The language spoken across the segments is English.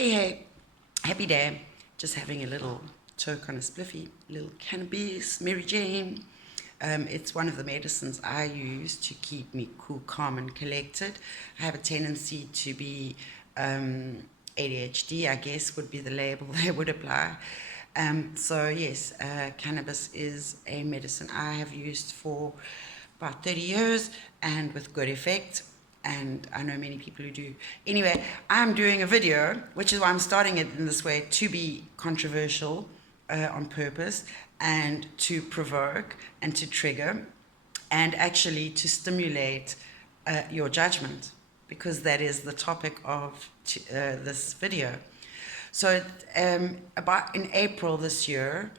Hey, happy day. Just having a little toke on a spliffy, little cannabis, Mary Jane. It's one of the medicines I use to keep me cool, calm, and collected. I have a tendency to be ADHD, I guess would be the label they would apply. So yes, cannabis is a medicine I have used for about 30 years and with good effect. And I know many people who do. Anyway, I'm doing a video, which is why I'm starting it in this way, to be controversial on purpose and to provoke and to trigger and actually to stimulate your judgment, because that is the topic of this video. So about in April this year,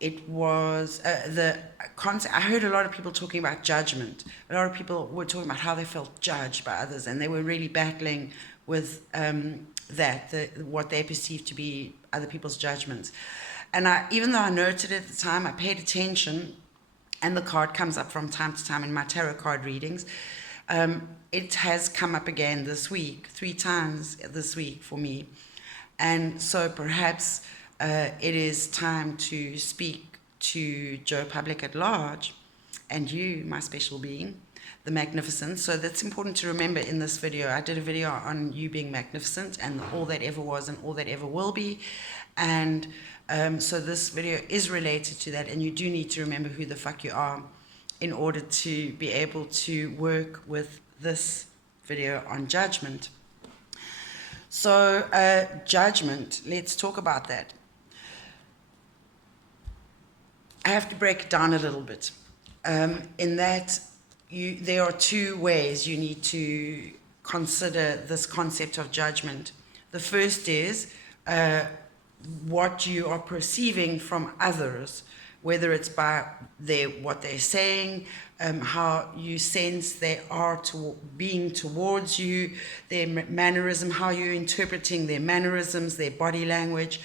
it was the concept. I heard a lot of people talking about judgment. A lot of people were talking about how they felt judged by others, and they were really battling with what they perceived to be other people's judgments. And even though I noted it at the time, I paid attention, and the card comes up from time to time in my tarot card readings. It has come up again this week, 3 times this week for me. And so perhaps it is time to speak to Joe Public at large and you, my special being, the magnificent. So that's important to remember in this video. I did a video on you being magnificent and all that ever was and all that ever will be. And so this video is related to that, and you do need to remember who the fuck you are in order to be able to work with this video on judgment. So judgment, let's talk about that. I have to break it down a little bit. In that there are 2 ways you need to consider this concept of judgment. The first is what you are perceiving from others, whether it's by what they're saying, how you sense they are being towards you, their mannerism, how you're interpreting their mannerisms, their body language.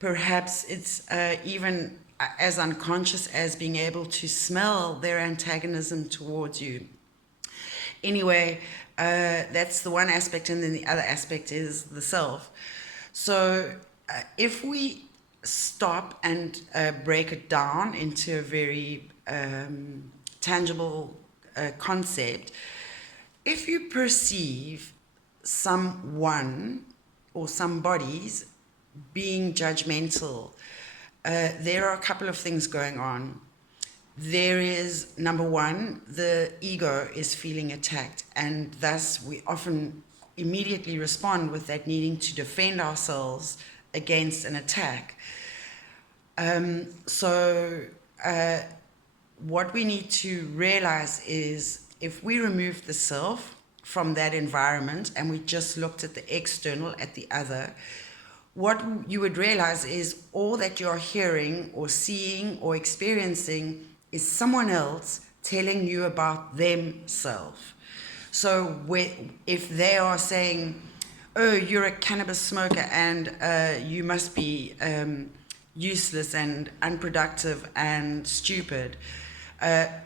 Perhaps it's even as unconscious as being able to smell their antagonism towards you. Anyway, that's the one aspect, and then the other aspect is the self. So if we stop and break it down into a very tangible concept, if you perceive someone or somebody's being judgmental, there are a couple of things going on. There is, number one, the ego is feeling attacked, and thus we often immediately respond with that needing to defend ourselves against an attack. What we need to realize is if we remove the self from that environment and we just looked at the external, at the other, what you would realize is all that you're hearing or seeing or experiencing is someone else telling you about themselves. So if they are saying, oh, you're a cannabis smoker and you must be useless and unproductive and stupid,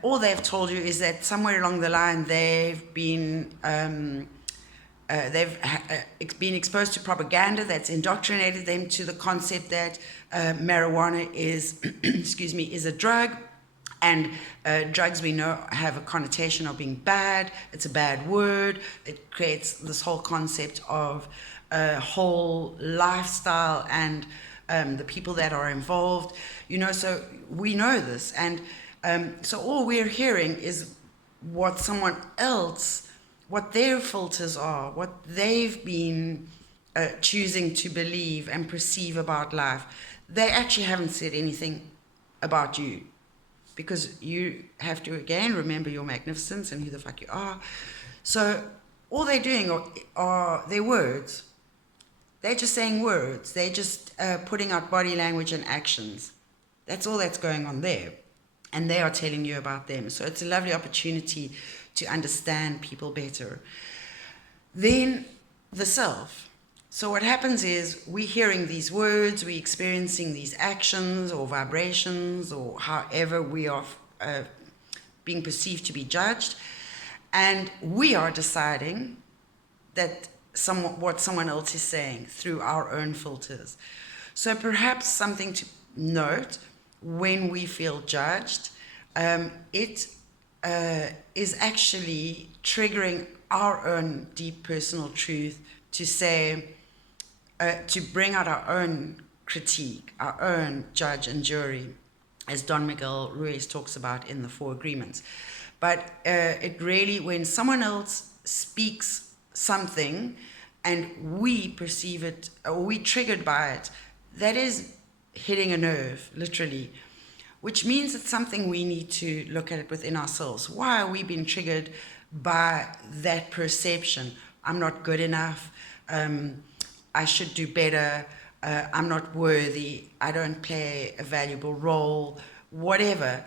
all they've told you is that somewhere along the line they've been exposed to propaganda that's indoctrinated them to the concept that marijuana is, is a drug. And drugs, we know, have a connotation of being bad. It's a bad word. It creates this whole concept of a whole lifestyle and the people that are involved. So we know this. And so all we're hearing is what someone else, what their filters are, what they've been choosing to believe and perceive about life. They actually haven't said anything about you. Because you have to, again, remember your magnificence and who the fuck you are. So all they're doing are their words. They're just saying words. They're just putting out body language and actions. That's all that's going on there. And they are telling you about them. So it's a lovely opportunity to understand people better. Then the self. So what happens is we're hearing these words, we're experiencing these actions or vibrations or however we are being perceived to be judged, and we are deciding that what someone else is saying through our own filters. So perhaps something to note when we feel judged, it is actually triggering our own deep personal truth to say, to bring out our own critique, our own judge and jury, as Don Miguel Ruiz talks about in the Four Agreements. But it really, when someone else speaks something and we perceive it, or we triggered by it, that is hitting a nerve, literally, which means it's something we need to look at it within ourselves. Why are we being triggered by that perception? I'm not good enough. I should do better. I'm not worthy. I don't play a valuable role. Whatever.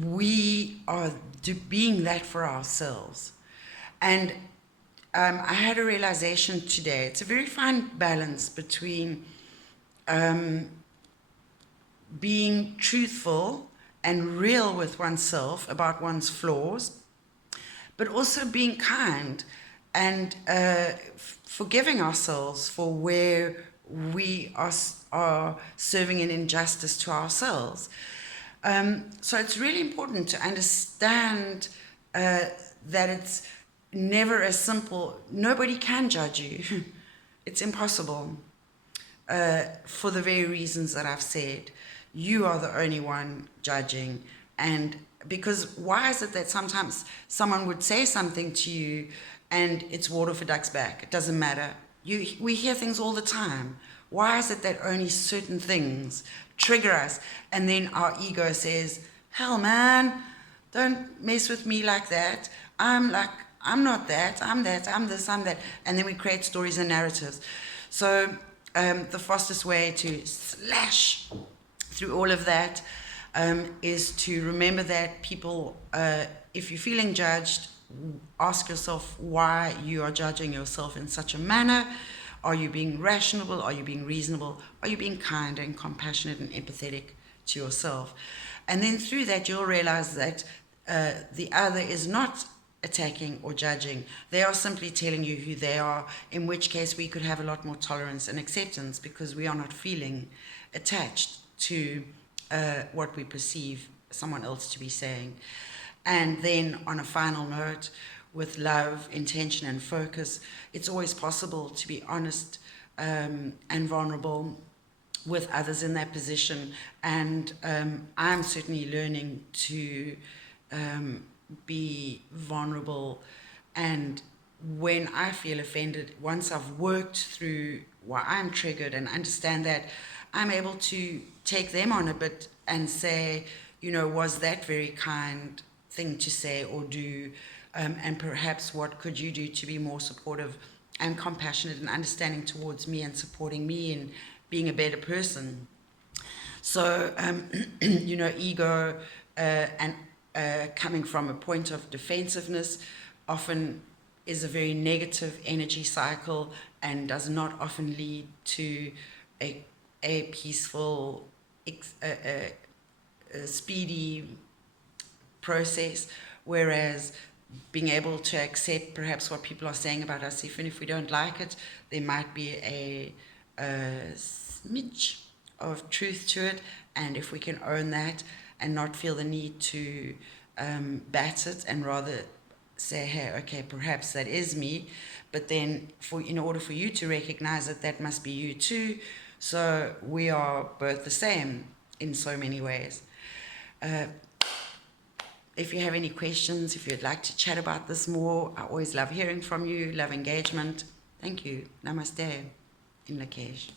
We are being that for ourselves. And I had a realization today. It's a very fine balance between being truthful and real with oneself about one's flaws, but also being kind and forgiving ourselves for where we are serving an injustice to ourselves. So it's really important to understand that it's never as simple. Nobody can judge you. It's impossible. For the very reasons that I've said. You are the only one judging. And because why is it that sometimes someone would say something to you and it's water for ducks back? It doesn't matter. We hear things all the time. Why is it that only certain things trigger us? And then our ego says, hell man, don't mess with me like that. I'm not that, I'm that, I'm this, I'm that. And then we create stories and narratives. So the fastest way to slash through all of that is to remember that people, if you're feeling judged, ask yourself why you are judging yourself in such a manner. Are you being rational? Are you being reasonable? Are you being kind and compassionate and empathetic to yourself? And then through that, you'll realize that the other is not attacking or judging. They are simply telling you who they are, in which case we could have a lot more tolerance and acceptance because we are not feeling attached to what we perceive someone else to be saying. And then on a final note, with love, intention, and focus, it's always possible to be honest and vulnerable with others in that position. And I'm certainly learning to be vulnerable. And when I feel offended, once I've worked through why I'm triggered and understand that, I'm able to take them on a bit and say, you know, was that very kind thing to say or do? And perhaps what could you do to be more supportive and compassionate and understanding towards me and supporting me in being a better person? So, you know, ego and coming from a point of defensiveness often is a very negative energy cycle and does not often lead to a peaceful, speedy process, whereas being able to accept perhaps what people are saying about us, even if we don't like it, there might be a smidge of truth to it, and if we can own that and not feel the need to bat it and rather say, hey, okay, perhaps that is me, but then in order for you to recognize it, that must be you too. So we are both the same in so many ways. If you have any questions, if you'd like to chat about this more, I always love hearing from you, love engagement. Thank you. Namaste in Lakesh.